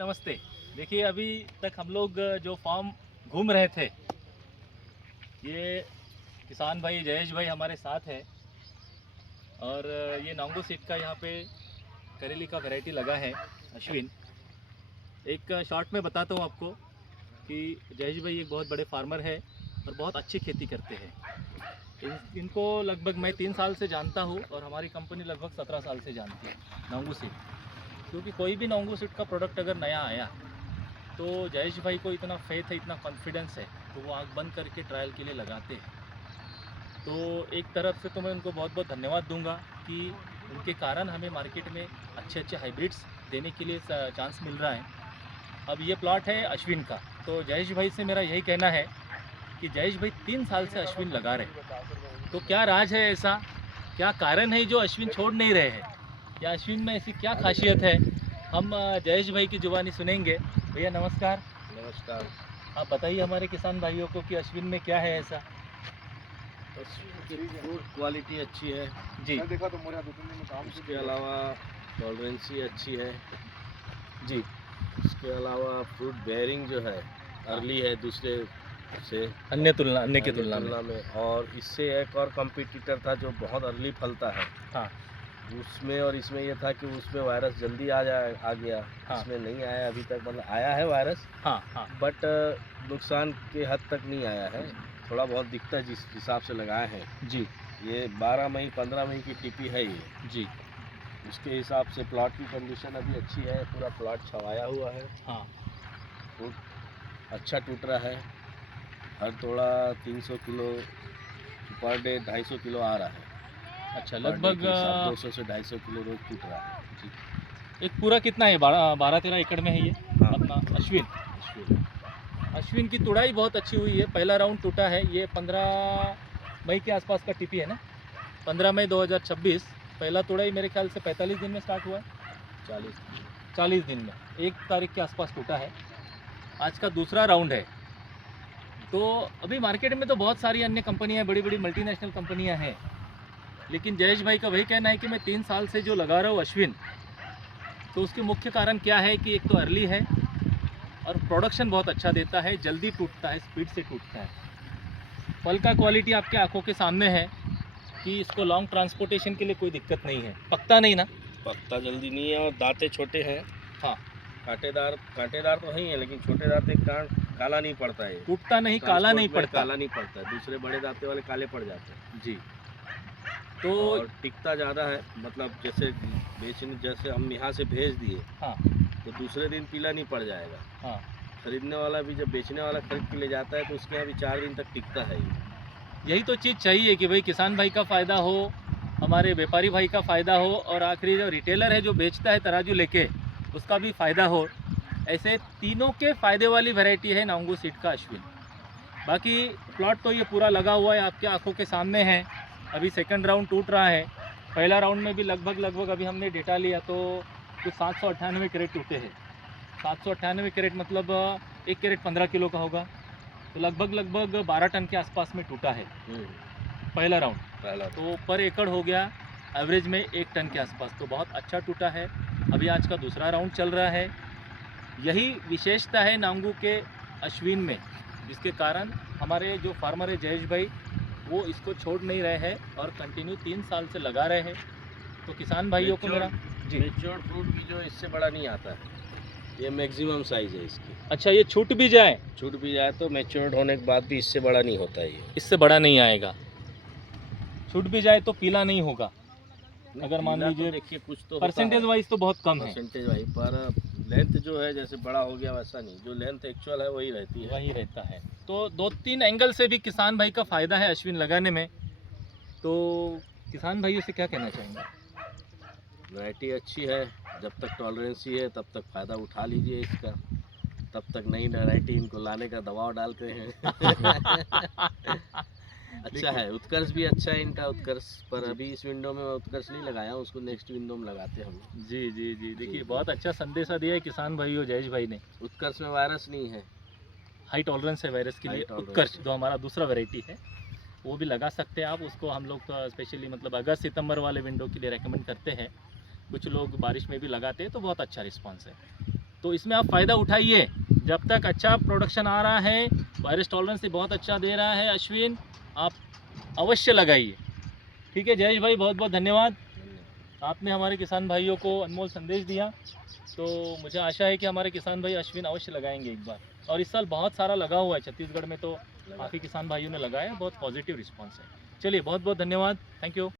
नमस्ते। देखिए अभी तक हम लोग जो फार्म घूम रहे थे, ये किसान भाई जयेश भाई हमारे साथ है और ये नांगो सीड का यहाँ पे करेली का वैरायटी लगा है अश्विन। एक शॉर्ट में बताता हूँ आपको कि जयेश भाई एक बहुत बड़े फार्मर है और बहुत अच्छी खेती करते हैं। इनको लगभग मैं 3 साल से जानता हूँ और हमारी कंपनी लगभग 17 साल से जानती है नांगो सीड। क्योंकि कोई भी नांगो सीड का प्रोडक्ट अगर नया आया तो जयेश भाई को इतना फेथ है, इतना कॉन्फिडेंस है, तो वो आँख बंद करके ट्रायल के लिए लगाते हैं। तो एक तरफ से तो मैं उनको बहुत बहुत धन्यवाद दूंगा कि उनके कारण हमें मार्केट में अच्छे अच्छे हाइब्रिड्स देने के लिए चांस मिल रहा है। अब ये प्लॉट है अश्विन का, तो जयेश भाई से मेरा यही कहना है कि जयेश भाई 3 साल से अश्विन लगा रहे, तो क्या राज है ऐसा, क्या कारण है जो अश्विन छोड़ नहीं रहे हैं, या अश्विन में ऐसी क्या खासियत है, हम जयेश भाई की जुबानी सुनेंगे। भैया नमस्कार। नमस्कार। आप बताइए हमारे किसान भाइयों को कि अश्विन में क्या है ऐसा। अश्विन की फ्रूट क्वालिटी अच्छी है जी उसके अलावा टॉलरेंसी अच्छी है जी उसके अलावा फ्रूट बेयरिंग जो है अर्ली है दूसरे से अन्य की तुलना में। और इससे एक और कॉम्पिटिटर था जो बहुत अर्ली फलता है। हाँ उसमें और इसमें ये था कि उसमें वायरस जल्दी आ गया। हाँ। इसमें नहीं आया अभी तक, मतलब आया है वायरस हाँ बट नुकसान के हद तक नहीं आया है। थोड़ा बहुत दिखता है जिस हिसाब से लगाए हैं। जी ये 12 मई 15 मई की टिपी है ये। जी। उसके हिसाब से प्लॉट की कंडीशन अभी अच्छी है, पूरा प्लॉट छवाया हुआ है। हाँ फ्रूट अच्छा टूट रहा है, हर तोड़ा 300 किलो पर डे 250 किलो आ रहा है। अच्छा, लगभग 200 से 250 किलो रोज टूट रहा है जी। एक पूरा कितना है, 12-13 एकड़ में है ये हाँ। अपना अश्विन। अश्विन की तुड़ाई बहुत अच्छी हुई है, पहला राउंड टूटा है ये 15 मई के आसपास का टिपी है ना, 15 मई 2026। पहला तुड़ाई मेरे ख्याल से 45 दिन में स्टार्ट हुआ है, 40 दिन में 1 तारीख के आसपास टूटा है। आज का दूसरा राउंड है। तो अभी मार्केट में तो बहुत सारी अन्य कंपनियां, बड़ी बड़ी मल्टीनेशनल कंपनियां हैं, लेकिन जयेश भाई का वही कहना है कि मैं 3 साल से जो लगा रहा हूँ अश्विन, तो उसके मुख्य कारण क्या है कि एक तो अर्ली है और प्रोडक्शन बहुत अच्छा देता है, जल्दी टूटता है, स्पीड से टूटता है। फल का क्वालिटी आपके आंखों के सामने है कि इसको लॉन्ग ट्रांसपोर्टेशन के लिए कोई दिक्कत नहीं है। पकता नहीं ना? पकता जल्दी नहीं है और दांते छोटे हैं। हाँ, कांटेदार तो है ही है, लेकिन छोटे दांते काला नहीं पड़ता है। टूटता नहीं, काला नहीं पड़ता। काला नहीं पड़ता है, दूसरे बड़े दांते वाले काले पड़ जाते हैं जी। तो और टिकता ज़्यादा है, मतलब जैसे हम यहाँ से भेज दिए हाँ तो दूसरे दिन पीला नहीं पड़ जाएगा। हाँ, खरीदने वाला भी, जब बेचने वाला खरीद के ले जाता है तो उसके यहाँ भी 4 दिन तक टिकता है ये। यही तो चीज़ चाहिए कि भाई किसान भाई का फ़ायदा हो, हमारे व्यापारी भाई का फ़ायदा हो, और आखिरी जो रिटेलर है जो बेचता है तराजू लेके, उसका भी फ़ायदा हो। ऐसे तीनों के फ़ायदे वाली वैरायटी है नांगो सीड का अश्विन। बाकी प्लॉट तो ये पूरा लगा हुआ है, आपके आंखों के सामने है। अभी सेकंड राउंड टूट रहा है। पहला राउंड में भी लगभग अभी हमने डेटा लिया तो कुछ 798 कैरेट टूटे हैं। 798 कैरेट मतलब 1 कैरेट 15 किलो का होगा, तो लगभग 12 टन के आसपास में टूटा है पहला राउंड। तो पर एकड़ हो गया एवरेज में 1 टन के आसपास, तो बहुत अच्छा टूटा है। अभी आज का दूसरा राउंड चल रहा है। यही विशेषता है नांगू के अश्विन में, जिसके कारण हमारे जो फार्मर है जयेश भाई, वो इसको छोड़ नहीं रहे हैं और कंटिन्यू 3 साल से लगा रहे हैं। तो किसान भाइयों को मेरा जी। मैच्योर्ड फ्रूट भी जो इससे बड़ा नहीं आता है, ये मैक्सिमम साइज है इसकी। अच्छा, ये छूट भी जाए तो मैच्योर्ड होने के बाद भी इससे बड़ा नहीं होता है ये। इससे बड़ा नहीं आएगा। छूट भी जाए तो पीला नहीं होगा। अगर मान लीजिए देखिए कुछ तो परसेंटेज वाइज तो बहुत कम है, परसेंटेज वाइज, पर लेंथ जो है जैसे बड़ा हो गया वैसा नहीं, जो लेंथ एक्चुअल है वही रहती है, वही रहता है। तो 2-3 एंगल से भी किसान भाई का फ़ायदा है अश्विन लगाने में। तो किसान भाइयों से क्या कहना चाहेंगे? वैरायटी अच्छी है, जब तक टॉलरेंसी है तब तक फ़ायदा उठा लीजिए इसका, तब तक नई वैरायटी इनको लाने का दबाव डालते हैं। अच्छा है, उत्कर्ष भी अच्छा है इनका। उत्कर्ष पर अभी इस विंडो में उत्कर्ष नहीं लगाया, उसको नेक्स्ट विंडो में लगाते हैं हम। जी। देखिए बहुत अच्छा संदेशा दिया है किसान भाइयों जयेश भाई ने। उत्कर्ष में वायरस नहीं है, हाई टॉलरेंस है वायरस के लिए। उत्कर्ष जो हमारा दूसरा वैरायटी है, वो भी लगा सकते हैं आप। उसको हम लोग तो स्पेशली मतलब अगस्त सितंबर वाले विंडो के लिए रेकमेंड करते हैं। कुछ लोग बारिश में भी लगाते हैं तो बहुत अच्छा रिस्पॉन्स है। तो इसमें आप फ़ायदा उठाइए। जब तक अच्छा प्रोडक्शन आ रहा है, वायरस टॉलरेंस बहुत अच्छा दे रहा है अश्विन, आप अवश्य लगाइए। ठीक है जयेश भाई, बहुत बहुत धन्यवाद। आपने हमारे किसान भाइयों को अनमोल संदेश दिया, तो मुझे आशा है कि हमारे किसान भाई अश्विन अवश्य लगाएंगे एक बार। और इस साल बहुत सारा लगा हुआ है छत्तीसगढ़ में, तो काफ़ी किसान भाइयों ने लगाया, बहुत पॉजिटिव रिस्पॉन्स है। चलिए बहुत बहुत धन्यवाद, थैंक यू।